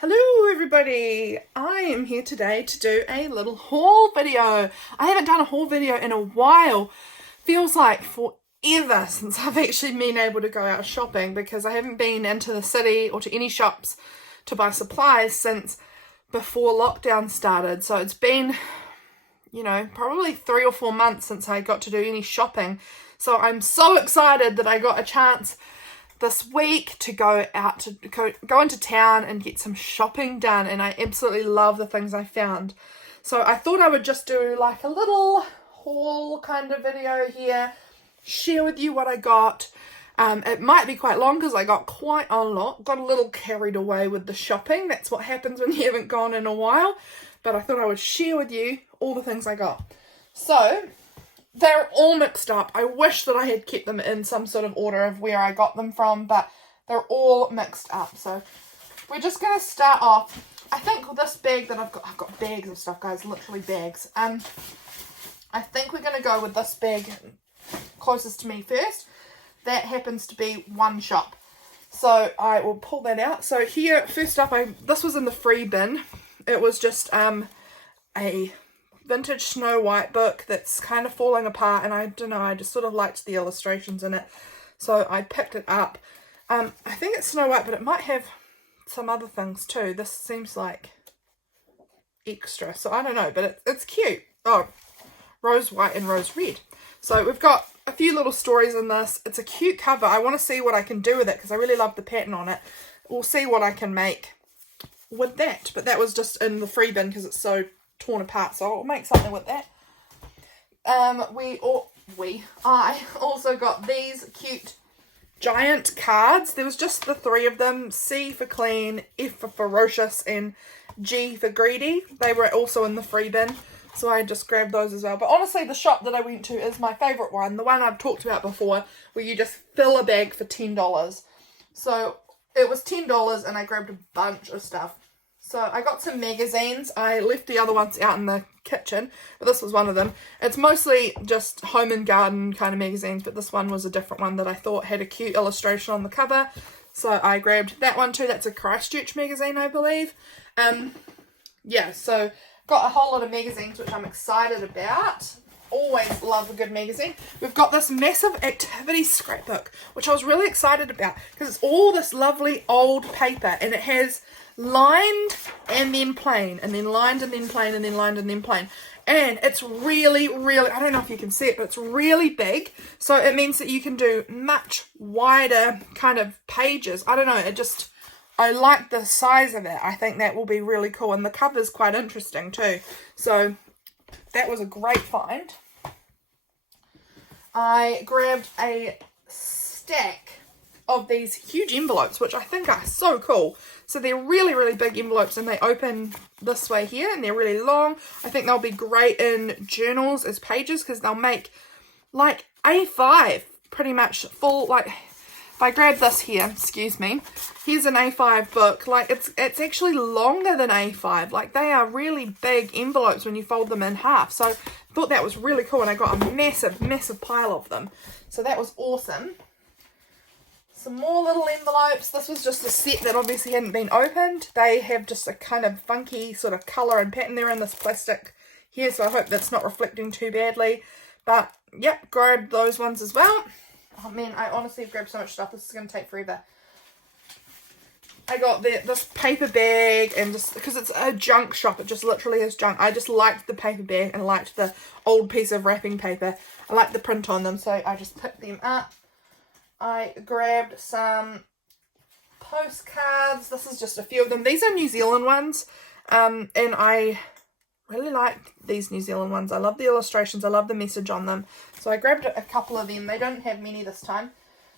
Hello everybody, I am here today to do a little haul video. I haven't done a haul video in a while. Feels like forever since I've actually been able to go out shopping because I haven't been into the city or to any shops to buy supplies since before lockdown started. So it's been, probably 3 or 4 months since I got to do any shopping. So I'm so excited that I got a chance this week to go out to go into town and get some shopping done, and I absolutely love the things I found. So I thought I would just do like a little haul kind of video here, share with you what I got. It might be quite long because I got quite a lot, got a little carried away with the shopping. That's what happens when you haven't gone in a while, but I thought I would share with you all the things I got. So they're all mixed up. I wish that I had kept them in some sort of order of where I got them from, but they're all mixed up. So we're just going to start off. I think with this bag that I've got bags of stuff, guys, literally bags. I think we're going to go with this bag closest to me first. That happens to be one shop. So I will pull that out. So here, first up, this was in the free bin. It was just a vintage Snow White book that's kind of falling apart, and I don't know, I just sort of liked the illustrations in it, so I picked it up. I think it's Snow White, but it might have some other things too. This seems like extra, so I don't know, but it's cute. Oh, rose white and rose red. So we've got a few little stories in this. It's a cute cover. I want to see what I can do with it because I really love the pattern on it. We'll see what I can make with that, but that was just in the free bin because it's so torn apart, so I'll make something with that. I also got these cute giant cards. There was just the 3 of them: C for clean, F for ferocious, and G for greedy. They were also in the free bin, so I just grabbed those as well. But honestly, the shop that I went to is my favourite one, the one I've talked about before, where you just fill a bag for $10. So it was $10 and I grabbed a bunch of stuff. So I got some magazines. I left the other ones out in the kitchen, but this was one of them. It's mostly just home and garden kind of magazines, but this one was a different one that I thought had a cute illustration on the cover. So I grabbed that one too. That's a Christchurch magazine, I believe. Yeah, so got a whole lot of magazines, which I'm excited about. Always love a good magazine. We've got this massive activity scrapbook, which I was really excited about because it's all this lovely old paper, and it has lined and then plain, and then lined and then plain, and then lined and then plain. And it's really, really, I don't know if you can see it, but it's really big. So it means that you can do much wider kind of pages. I don't know, I like the size of it. I think that will be really cool. And the cover's quite interesting too. So that was a great find. I grabbed a stack of these huge envelopes, which I think are so cool. So they're really, really big envelopes, and they open this way here, and they're really long. I think they'll be great in journals as pages because they'll make like A5 pretty much full. Like if I grab this here, excuse me, here's an A5 book. Like it's actually longer than A5. Like they are really big envelopes when you fold them in half. So I thought that was really cool, and I got a massive, massive pile of them. So that was awesome. Some more little envelopes. This was just a set that obviously hadn't been opened. They have just a kind of funky sort of colour and pattern. They're in this plastic here, so I hope that's not reflecting too badly. But, yep, grabbed those ones as well. Oh man, I honestly have grabbed so much stuff. This is going to take forever. I got this paper bag, and just because it's a junk shop, it just literally is junk. I just liked the paper bag and liked the old piece of wrapping paper. I liked the print on them, so I just picked them up. I grabbed some postcards. This is just a few of them. These are New Zealand ones, and I really like these New Zealand ones. I love the illustrations. I love the message on them. So I grabbed a couple of them. They don't have many this time.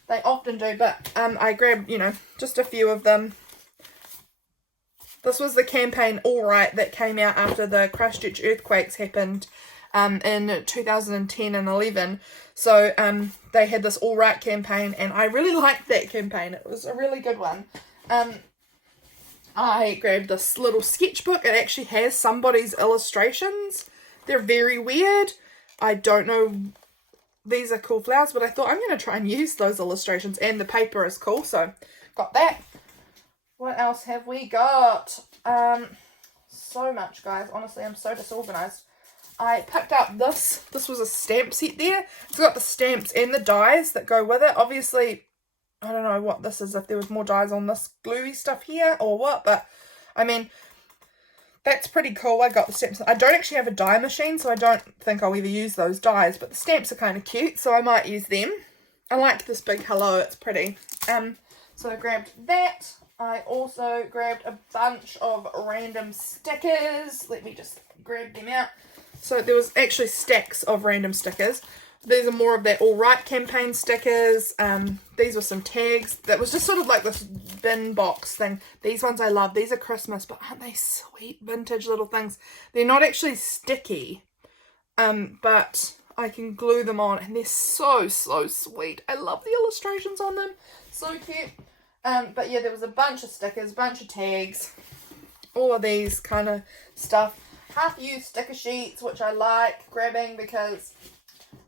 They often do, but I grabbed, just a few of them. This was the campaign All Right that came out after the Christchurch earthquakes happened in 2010 and 11. So they had this All Right campaign, and I really liked that campaign. It was a really good one. I grabbed this little sketchbook. It actually has somebody's illustrations. They're very weird. I don't know. These are cool flowers, but I thought I'm going to try and use those illustrations, and the paper is cool, so got that. What else have we got? So much, guys. Honestly, I'm so disorganized. I picked up this. This was a stamp set there. It's got the stamps and the dies that go with it. Obviously, I don't know what this is, if there was more dies on this gluey stuff here or what, but I mean, that's pretty cool. I got the stamps. I don't actually have a die machine, so I don't think I'll ever use those dies, but the stamps are kind of cute, so I might use them. I like this big hello, it's pretty. So I grabbed that. I also grabbed a bunch of random stickers. Let me just grab them out. So there was actually stacks of random stickers. These are more of that All Right campaign stickers. These were some tags. That was just sort of like this bin box thing. These ones I love. These are Christmas, but aren't they sweet vintage little things? They're not actually sticky, but I can glue them on, and they're so sweet. I love the illustrations on them. So cute. But yeah, there was a bunch of stickers, bunch of tags, all of these kind of stuff. Half-used sticker sheets, which I like grabbing because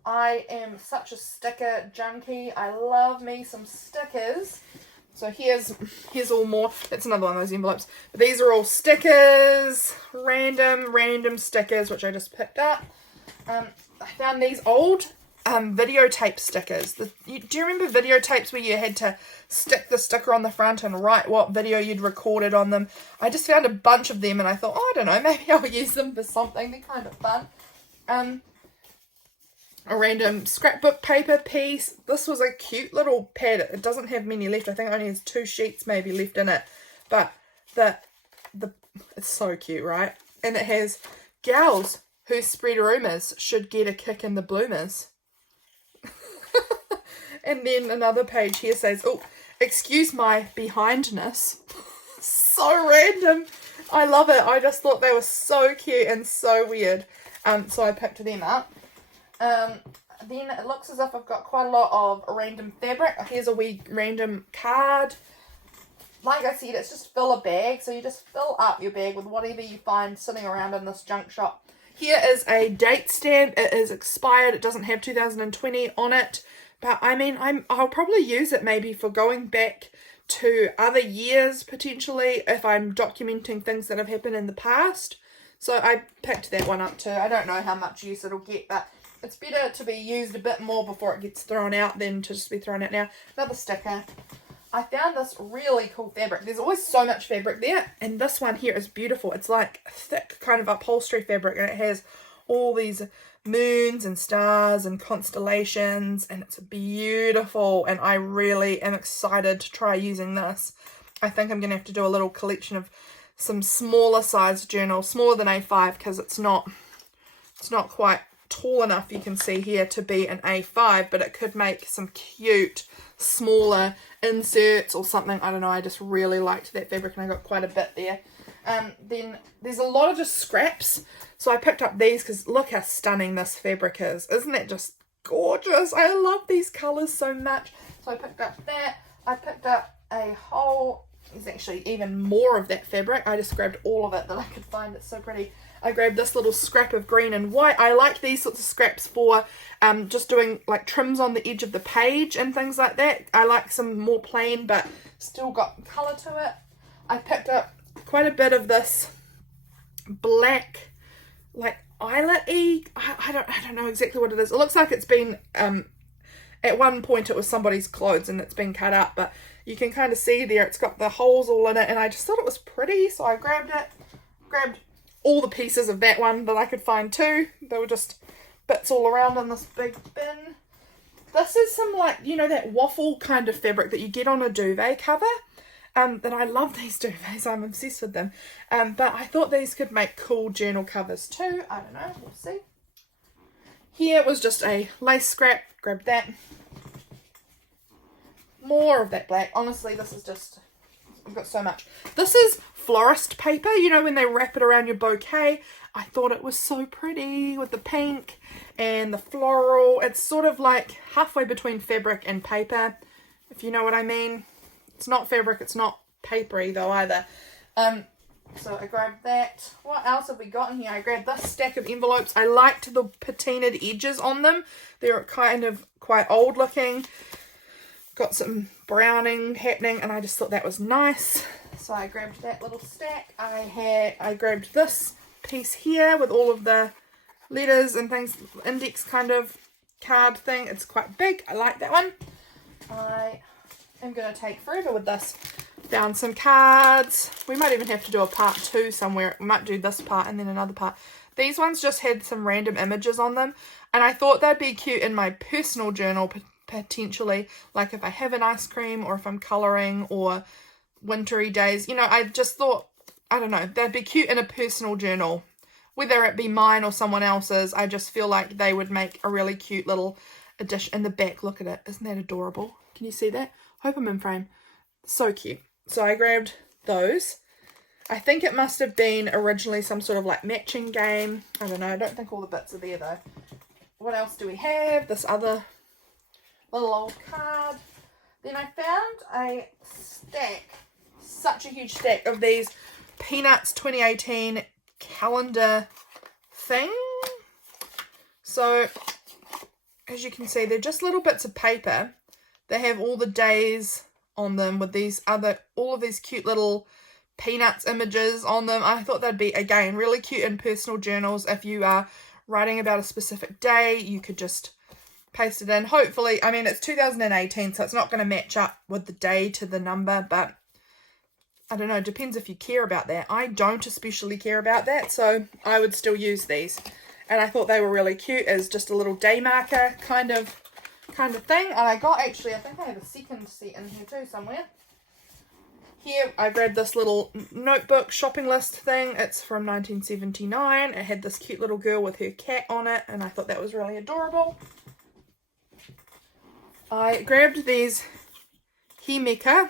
I am such a sticker junkie. I love me some stickers. So here's all more. That's another one of those envelopes. But these are all stickers, random stickers, which I just picked up. I found these old videotape stickers. Do you remember videotapes where you had to stick the sticker on the front and write what video you'd recorded on them? I just found a bunch of them and I thought, oh, I don't know, maybe I'll use them for something. They're kind of fun. A random scrapbook paper piece. This was a cute little pad. It doesn't have many left. I think it only has 2 sheets maybe left in it. But it's so cute, right? And it has gals who spread rumours should get a kick in the bloomers. And then another page here says, oh, excuse my behindness. So random. I love it. I just thought they were so cute and so weird. So I picked them up. Then it looks as if I've got quite a lot of random fabric. Here's a wee random card. Like I said, it's just fill a bag. So you just fill up your bag with whatever you find sitting around in this junk shop. Here is a date stamp. It is expired. It doesn't have 2020 on it. But I mean, I'll probably use it maybe for going back to other years potentially if I'm documenting things that have happened in the past. So I picked that one up too. I don't know how much use it'll get, but it's better to be used a bit more before it gets thrown out than to just be thrown out now. Another sticker. I found this really cool fabric. There's always so much fabric there, and this one here is beautiful. It's like thick kind of upholstery fabric, and it has all these moons and stars and constellations, and it's beautiful, and I really am excited to try using this. I think I'm going to have to do a little collection of some smaller size journals, smaller than A5, because it's not quite tall enough, you can see here, to be an A5, but it could make some cute smaller inserts or something. I don't know, I just really liked that fabric and I got quite a bit there. Then there's a lot of just scraps, so I picked up these because look how stunning this fabric is. Isn't that just gorgeous? I love these colours so much. So I picked up that. I picked up a whole, there's actually even more of that fabric. I just grabbed all of it that I could find. It's so pretty. I grabbed this little scrap of green and white. I like these sorts of scraps for just doing like trims on the edge of the page and things like that. I like some more plain but still got colour to it. I picked up quite a bit of this black like eyelet-y. I don't know exactly what it is. It looks like it's been at one point it was somebody's clothes and it's been cut up, but you can kind of see there it's got the holes all in it, and I just thought it was pretty, so I grabbed it. Grabbed all the pieces of that one that I could find too. They were just bits all around in this big bin. This is some like, you know, that waffle kind of fabric that you get on a duvet cover. And I love these duvets. I'm obsessed with them. But I thought these could make cool journal covers too. I don't know. We'll see. Here was just a lace scrap. Grab that. More of that black. Honestly, this is just... I've got so much. This is florist paper. You know, when they wrap it around your bouquet. I thought it was so pretty with the pink and the floral. It's sort of like halfway between fabric and paper, if you know what I mean. It's not fabric, it's not papery though either. So I grabbed that. What else have we got in here? I grabbed this stack of envelopes. I liked the patinaed edges on them. They're kind of quite old looking. Got some browning happening and I just thought that was nice. So I grabbed that little stack. I grabbed this piece here with all of the letters and things, index kind of card thing. It's quite big. I like that one. I am going to take forever with this. Found some cards. We might even have to do a part 2 somewhere. We might do this part and then another part. These ones just had some random images on them, and I thought they'd be cute in my personal journal potentially, like if I have an ice cream or if I'm colouring or wintry days. You know, I just thought, I don't know, they'd be cute in a personal journal. Whether it be mine or someone else's, I just feel like they would make a really cute little addition. In the back, look at it. Isn't that adorable? Can you see that? Hope I'm in frame. So cute. So I grabbed those. I think it must have been originally some sort of like matching game. I don't know. I don't think all the bits are there though. What else do we have? This other little old card. Then I found a stack, such a huge stack of these Peanuts 2018 calendar thing. So as you can see, they're just little bits of paper. They have all the days on them with these all of these cute little Peanuts images on them. I thought that'd be, again, really cute in personal journals. If you are writing about a specific day, you could just paste it in. Hopefully, I mean, it's 2018, so it's not going to match up with the day to the number, but I don't know, it depends if you care about that. I don't especially care about that, so I would still use these. And I thought they were really cute as just a little day marker kind of thing. And I got, actually, I think I have a second set in here too somewhere. Here, I grabbed this little notebook shopping list thing. It's from 1979. It had this cute little girl with her cat on it, and I thought that was really adorable. I grabbed these Himeka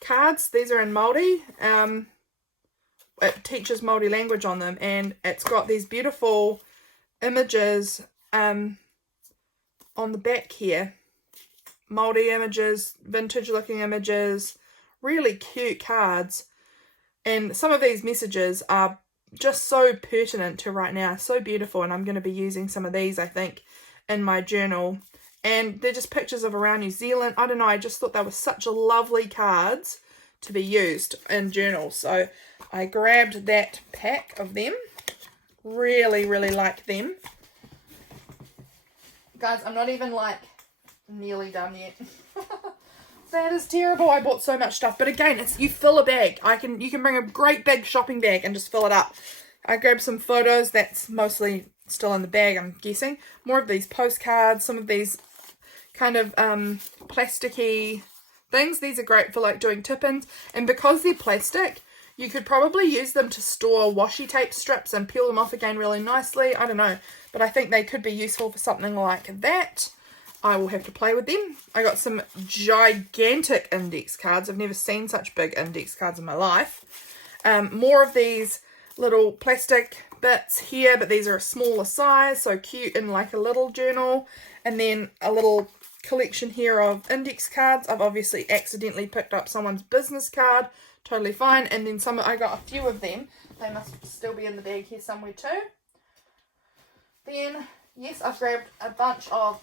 cards. These are in Māori. It teaches Māori language on them, and it's got these beautiful images on the back here. Māori images, vintage looking images, really cute cards. And some of these messages are just so pertinent to right now, so beautiful, and I'm going to be using some of these, I think, in my journal. And they're just pictures of around New Zealand. I don't know, I just thought they were such lovely cards to be used in journals. So I grabbed that pack of them. Really, really like them. Guys, I'm not even like nearly done yet. That is terrible. I bought so much stuff. But again, it's, you fill a bag. You can bring a great big shopping bag and just fill it up. I grabbed some photos. That's mostly still in the bag, I'm guessing. More of these postcards. Some of these kind of plasticky things. These are great for like doing tip-ins. And because they're plastic, you could probably use them to store washi tape strips and peel them off again really nicely. I don't know. But I think they could be useful for something like that. I will have to play with them. I got some gigantic index cards. I've never seen such big index cards in my life. More of these little plastic bits here, but these are a smaller size, so cute in like a little journal. And then a little collection here of index cards. I've obviously accidentally picked up someone's business card. Totally fine. And then I got a few of them. They must still be in the bag here somewhere too. Then, yes, I've grabbed a bunch of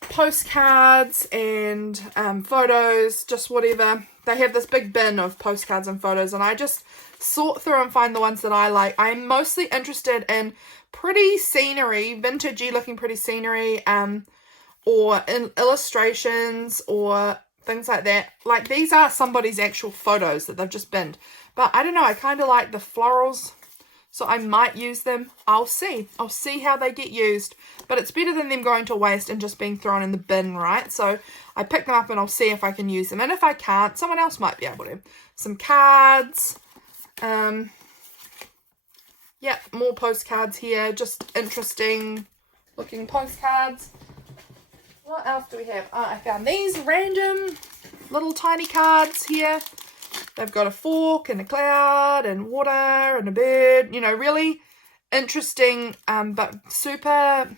postcards and photos, just whatever. They have this big bin of postcards and photos, and I just sort through and find the ones that I like. I'm mostly interested in pretty scenery, vintagey looking pretty scenery, or in illustrations or things like that. Like, these are somebody's actual photos that they've just binned, but I don't know, I kind of like the florals, so I might use them. I'll see how they get used, but it's better than them going to waste and just being thrown in the bin, right? So I pick them up and I'll see if I can use them, and if I can't, someone else might be able to. Some cards, yeah, more postcards here, just interesting looking postcards. What else do we have? I found these random little tiny cards here. They've got a fork and a cloud and water and a bird, you know, really interesting, but super,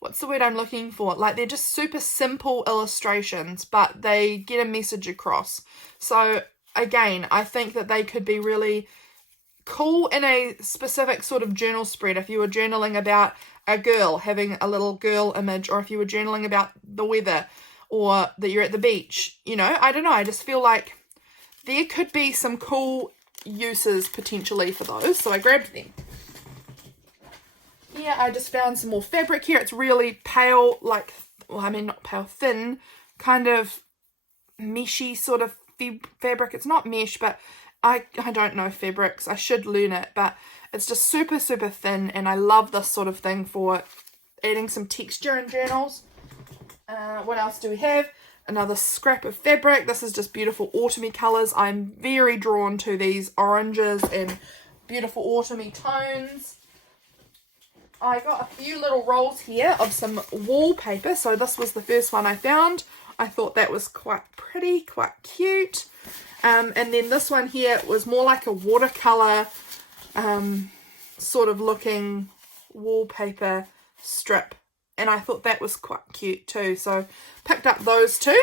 what's the word I'm looking for? Like, they're just super simple illustrations, but they get a message across. So again, I think that they could be really cool in a specific sort of journal spread. If you were journaling about a girl, having a little girl image, or if you were journaling about the weather, or that you're at the beach, you know, I don't know, I just feel like there could be some cool uses potentially for those, so I grabbed them. Yeah, I just found some more fabric here. It's really pale, like, well, I mean, not pale, thin, kind of meshy sort of fabric. It's not mesh, but I don't know fabrics. I should learn it, but it's just super, super thin, and I love this sort of thing for adding some texture in journals. What else do we have? Another scrap of fabric. This is just beautiful autumny colours. I'm very drawn to these oranges and beautiful autumny tones. I got a few little rolls here of some wallpaper. So this was the first one I found. I thought that was quite pretty, quite cute. And then this one here was more like a watercolour sort of looking wallpaper strip. And I thought that was quite cute too. So picked up those two.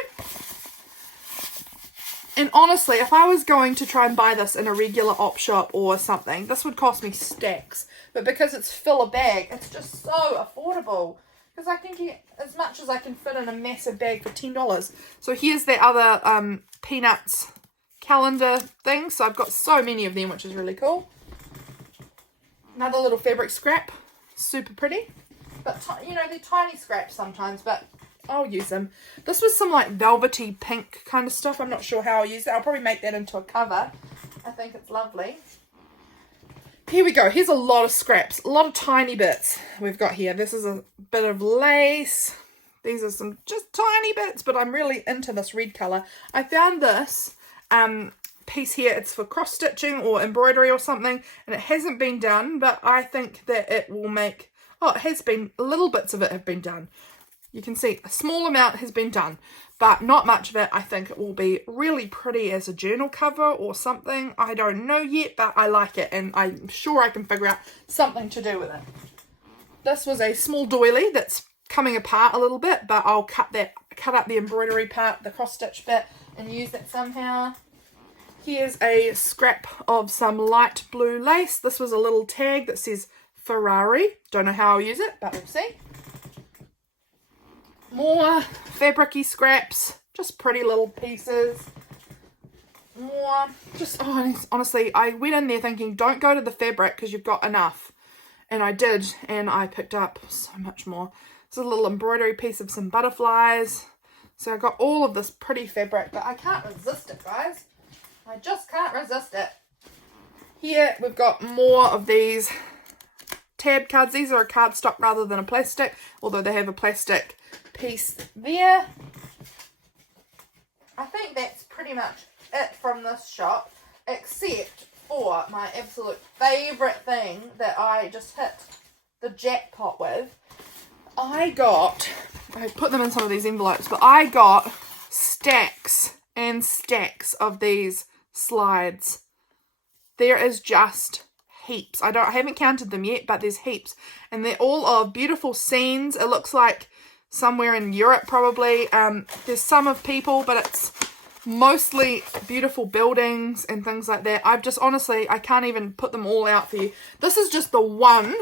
And honestly, if I was going to try and buy this in a regular op shop or something, this would cost me stacks. But because it's fill a bag, it's just so affordable. Because I can get as much as I can fit in a massive bag for $10. So here's the other Peanuts calendar thing. So I've got so many of them, which is really cool. Another little fabric scrap. Super pretty. But, you know, they're tiny scraps sometimes, but I'll use them. This was some, like, velvety pink kind of stuff. I'm not sure how I'll use it. I'll probably make that into a cover. I think it's lovely. Here we go. Here's a lot of scraps. A lot of tiny bits we've got here. This is a bit of lace. These are some just tiny bits, but I'm really into this red colour. I found this piece here. It's for cross-stitching or embroidery or something, and it hasn't been done, but I think that it will make... Oh, it has been, little bits of it have been done. You can see a small amount has been done, but not much of it. I think it will be really pretty as a journal cover or something. I don't know yet, but I like it, and I'm sure I can figure out something to do with it. This was a small doily that's coming apart a little bit, but I'll cut up the embroidery part, the cross-stitch bit, and use that somehow. Here's a scrap of some light blue lace. This was a little tag that says Ferrari. Don't know how I'll use it, but we'll see. More fabricy scraps, just pretty little pieces. More, just, oh, honestly, I went in there thinking, don't go to the fabric because you've got enough. And I did, and I picked up so much more. It's a little embroidery piece of some butterflies. So I got all of this pretty fabric, but I can't resist it, guys. I just can't resist it. Here we've got more of these tab cards. These are a cardstock rather than a plastic, although they have a plastic piece there. I think that's pretty much it from this shop, except for my absolute favourite thing that I just hit the jackpot with. I put them in some of these envelopes, but I got stacks and stacks of these slides. There is just heaps. I haven't counted them yet, but there's heaps, and they're all of beautiful scenes. It looks like somewhere in Europe probably. There's some of people, but it's mostly beautiful buildings and things like that. I've just honestly, I can't even put them all out for you. This is just the one.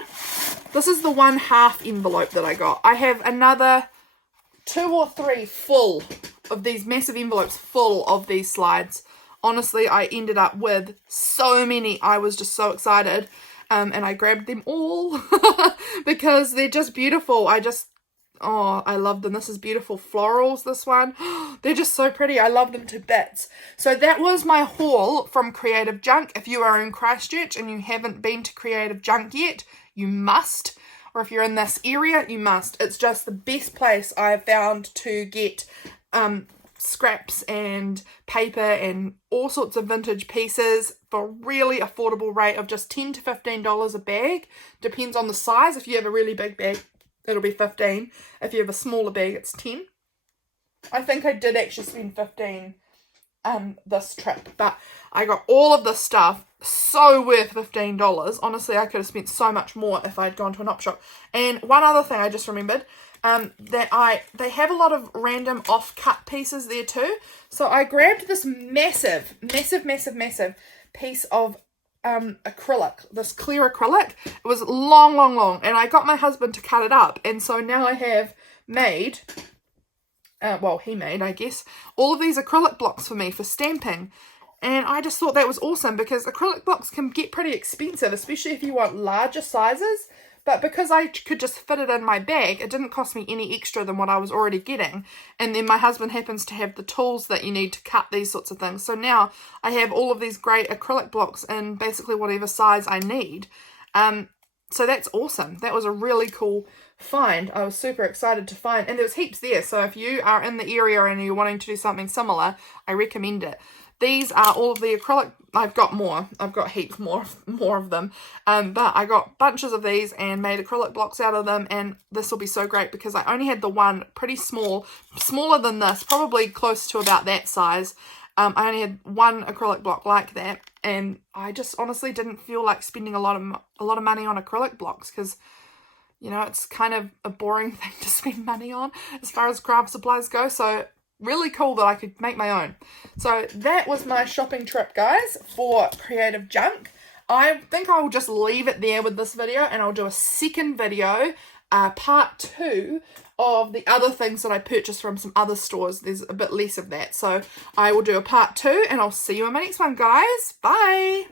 This is the one half envelope that I got. I have another 2 or 3 full of these massive envelopes full of these slides. Honestly, I ended up with so many. I was just so excited, and I grabbed them all because they're just beautiful. Oh, I love them. This is beautiful florals, this one. They're just so pretty. I love them to bits. So that was my haul from Creative Junk. If you are in Christchurch and you haven't been to Creative Junk yet, you must. Or if you're in this area, you must. It's just the best place I have found to get scraps and paper and all sorts of vintage pieces for a really affordable rate of just $10 to $15 a bag. Depends on the size. If you have a really big bag, it'll be $15. If you have a smaller bag, it's $10. I think I did actually spend $15 this trip, but I got all of this stuff, so worth $15. Honestly, I could have spent so much more if I'd gone to an op shop. And one other thing I just remembered, they have a lot of random off-cut pieces there too. So I grabbed this massive piece of acrylic, this clear acrylic. It was long, and I got my husband to cut it up, and so now I have made, he made, I guess, all of these acrylic blocks for me for stamping. And I just thought that was awesome because acrylic blocks can get pretty expensive, especially if you want larger sizes. But because I could just fit it in my bag, it didn't cost me any extra than what I was already getting. And then my husband happens to have the tools that you need to cut these sorts of things. So now I have all of these great acrylic blocks in basically whatever size I need. So that's awesome. That was a really cool find. I was super excited to find. And there was heaps there. So if you are in the area and you're wanting to do something similar, I recommend it. These are all of the acrylic. I've got more. I've got heaps more of them. But I got bunches of these and made acrylic blocks out of them. And this will be so great because I only had the one pretty small, smaller than this, probably close to about that size. I only had one acrylic block like that, and I just honestly didn't feel like spending a lot of money on acrylic blocks because, you know, it's kind of a boring thing to spend money on as far as craft supplies go. So really cool that I could make my own. So that was my shopping trip, guys, for Creative Junk. I think I will just leave it there with this video, and I'll do a second video, part 2, of the other things that I purchased from some other stores. There's a bit less of that. So I will do a part 2, and I'll see you in my next one, guys. Bye.